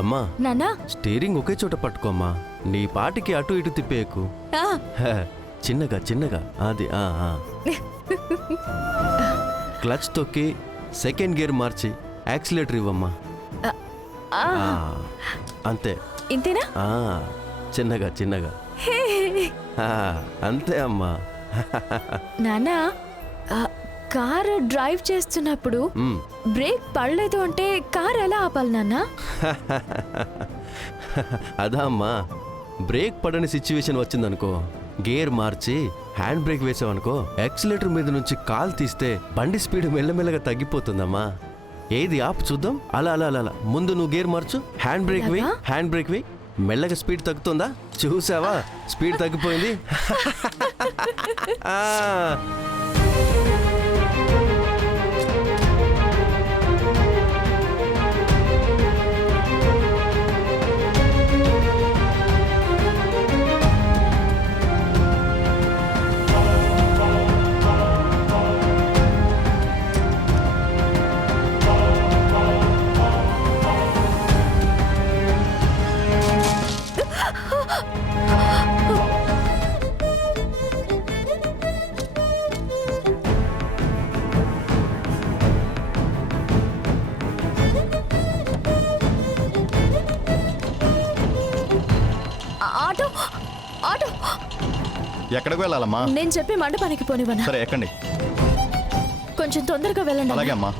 అమ్మా నానా స్టీరింగ్ ఒకే చోట పట్టుకోమ్మా, నీ పాటికి అటు ఇటు తిప్పేయకు. చిన్నగా చిన్నగా, అది క్లచ్ తొక్కి సెకండ్ గేర్ మార్చి యాక్సిలేటర్ ఇవ్వమ్మా. అంతే. ఇంతేనా? చిన్నగా చిన్నగా, అంతే అమ్మా. నానా కారు డ్రైవ్ చేస్తున్నప్పుడు బ్రేక్ పడలేదు అంటే కార్ ఎలా ఆపాలి నాన్నా? అదా అమ్మా, బ్రేక్ పడని సిచ్యువేషన్ వచ్చిందనుకో, గేర్ మార్చి హ్యాండ్ బ్రేక్ వేసావనుకో, యాక్సిలేటర్ మీద నుంచి కాల్ తీస్తే బండి స్పీడ్ మెల్లమెల్లగా తగ్గిపోతుందమ్మా. ఏది ఆపు చూద్దాం. అలా అలా అలా ముందు నువ్వు గేర్ మార్చు, హ్యాండ్ బ్రేక్ వేయి, హ్యాండ్ బ్రేక్ వేయి, మెల్లగా స్పీడ్ తగ్గుతుందా? చూసావా, స్పీడ్ తగ్గిపోయింది. ఎక్కడికి వెళ్ళాలమ్మా? నేను చెప్పి మండపానికి పోనివన్నా. సరే ఎక్కండి. కొంచెం తొందరగా వెళ్ళండి. అలాగే అమ్మా.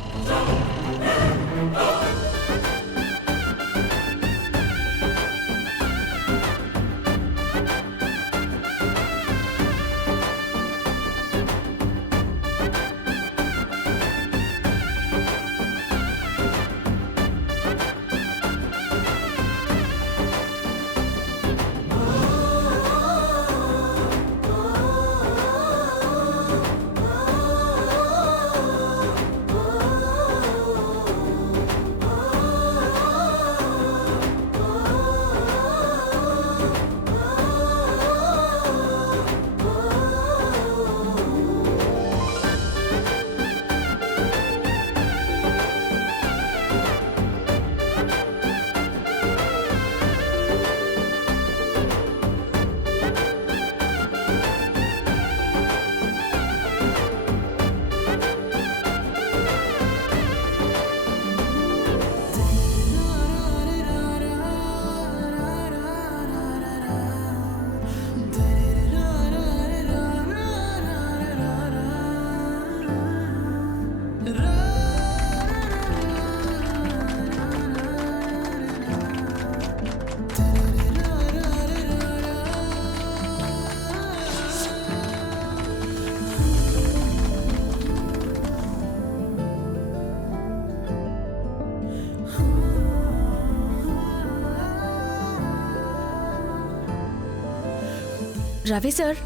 రవి సార్,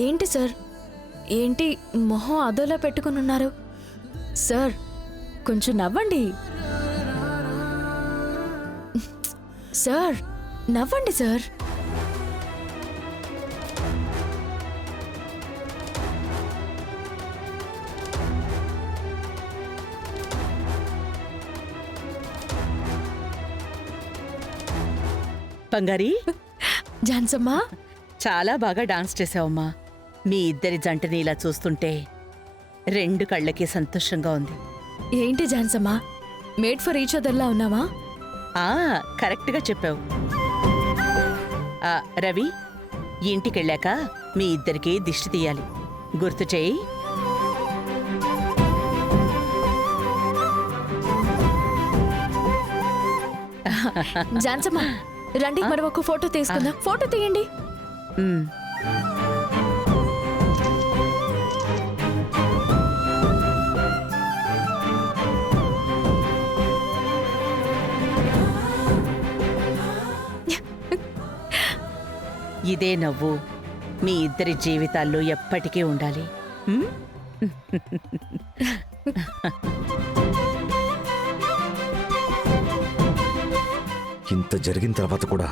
ఏంటి సార్, ఏంటి మొహం అదోలా పెట్టుకుని ఉన్నారు? సార్ కొంచెం నవ్వండి. సార్ నవ్వండి సార్. బంగారి, జాన్సమ్మా చాలా బాగా డాన్స్ చేసావమ్మా. మీ ఇద్దరి జంటని ఇలా చూస్తుంటే రెండు కళ్ళకి సంతోషంగా ఉంది. ఏంటి జాన్సమ్మా, మేడ్ ఫర్ ఈచ్ అదర్లా ఉన్నావా? కరెక్ట్గా చెప్పావు. రవి, ఇంటికెళ్ళాక మీ ఇద్దరికి దిష్టి తీయాలి, గుర్తు చేయి. జాన్సమ్మా రండి, మనం ఒక ఫోటో తీసుకుందాం. ఫోటో తీయండి. ఇదే నవ్వు మీ ఇద్దరి జీవితాల్లో ఎప్పటికీ ఉండాలి. ఇంత జరిగిన తర్వాత కూడా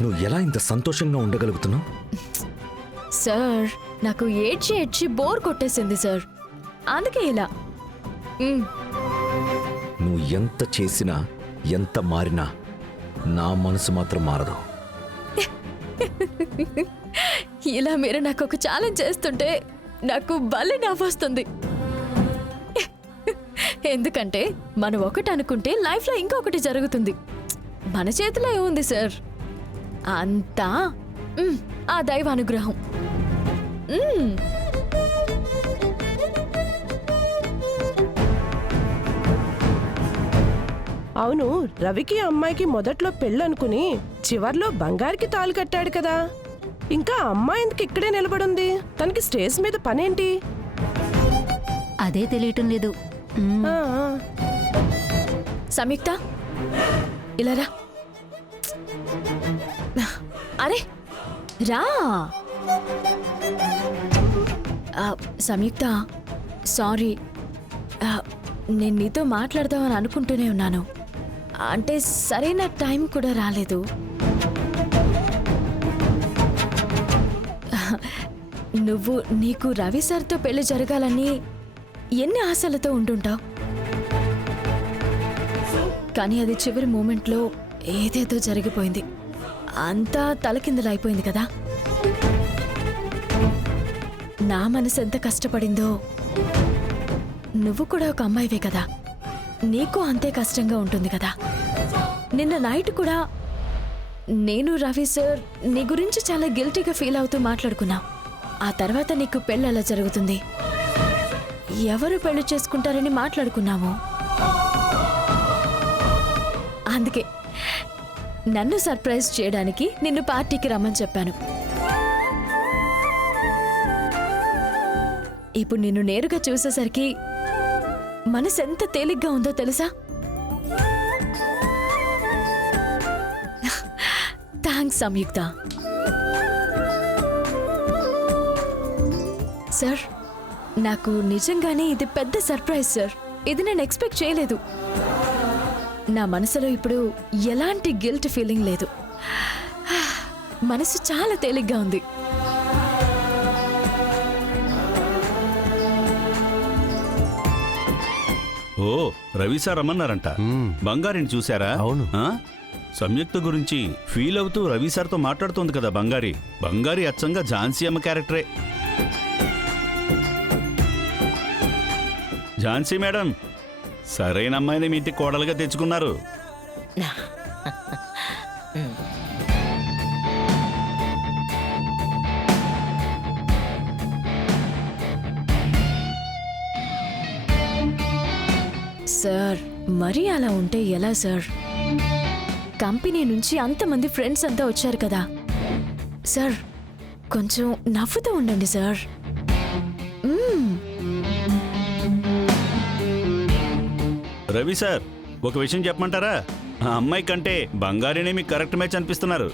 నువ్వు ఎలా ఇంత సంతోషంగా ఉండగలుగుతున్నావు? సార్ నాకు ఏడ్చి ఏడ్చి బోర్ కొట్టేసింది సార్, అందుకే ఇలా. నువ్వు ఎంత చేసినా ఎంత మారినా నా మనసు మాత్రం మారదు. ఇలా మీరు నాకు ఒక ఛాలెంజ్ చేస్తుంటే నాకు భలే నవ్వొస్తుంది. ఎందుకంటే మనం ఒకటి అనుకుంటే లైఫ్లో ఇంకొకటి జరుగుతుంది. మన చేతిలో ఏముంది సార్? అంతా ఆ దైవ అనుగ్రహం. అవును, రవికి అమ్మాయికి మొదట్లో పెళ్ళనుకుని చివర్లో బంగారికి తాళి కట్టాడు కదా. ఇంకా అమ్మాయి ఎందుకు ఇక్కడే నిలబడుంది? తనకి స్టేజ్ మీద పనేంటి? అదే తెలియటం లేదు. ఆ, ఆ. సంయుక్త ఇలా రా. అరే రా. సంయుక్త సారీ, నేను నీతో మాట్లాడదామని అనుకుంటూనే ఉన్నాను. అంటే సరైన టైం కూడా రాలేదు. నువ్వు నీకు రవి సార్తో పెళ్లి జరగాలని ఎన్ని ఆశలతో ఉంటుంటావు, కానీ అది చివరి మూమెంట్లో ఏదేదో జరిగిపోయింది. అంతా తలకిందులైపోయింది కదా. నా మనసు ఎంత కష్టపడిందో, నువ్వు కూడా ఒక అమ్మాయివే కదా, నీకు అంతే కష్టంగా ఉంటుంది కదా. నిన్న నైట్ కూడా నేను రవి సార్ నీ గురించి చాలా గిల్టీగా ఫీల్ అవుతూ మాట్లాడుకున్నాం. ఆ తర్వాత నీకు పెళ్ళి ఎలా జరుగుతుంది, ఎవరు పెళ్లి చేసుకుంటారని మాట్లాడుకున్నాము. అందుకే నన్ను సర్ప్రైజ్ చేయడానికి నిన్ను పార్టీకి రమ్మని చెప్పాను. ఇప్పుడు నిన్ను నేరుగా చూసేసరికి మనసు ఎంత తేలిగ్గా ఉందో తెలుసా? థ్యాంక్స్ సంయుక్త. సార్, నాకు నిజంగానే ఇది పెద్ద సర్ప్రైజ్ సార్. ఇది నేను ఎక్స్పెక్ట్ చేయలేదు. నా మనసులో ఇప్పుడు ఎలాంటి గిల్ట్ ఫీలింగ్ లేదు. మనసు చాలా తేలిగ్గా ఉంది. ఓ, రవి సార్ రమ్మన్నారంట. బంగారిని చూసారా? అవును. ఆ? సంయుక్త గురించి ఫీల్ అవుతూ రవి సార్తో మాట్లాడుతోంది కదా బంగారి. బంగారి అచ్చంగా ఝాన్సీ అమ్మ క్యారెక్టరే. ఝాన్సీ మేడం, సరైన అమ్మాయిని మీ ఇంటికి కోడలుగా తెచ్చుకున్నారు. సార్, మరీ అలా ఉంటే ఎలా సార్? కంపెనీ నుంచి అంతమంది ఫ్రెండ్స్ అంతా వచ్చారు కదా సార్, కొంచెం నవ్వుతూ ఉండండి సార్. రవి సార్, ఒక విషయం చెప్పమంటారా? ఆ అమ్మాయి కంటే బంగారినే మీకు కరెక్ట్ మ్యాచ్ అనిపిస్తున్నారు.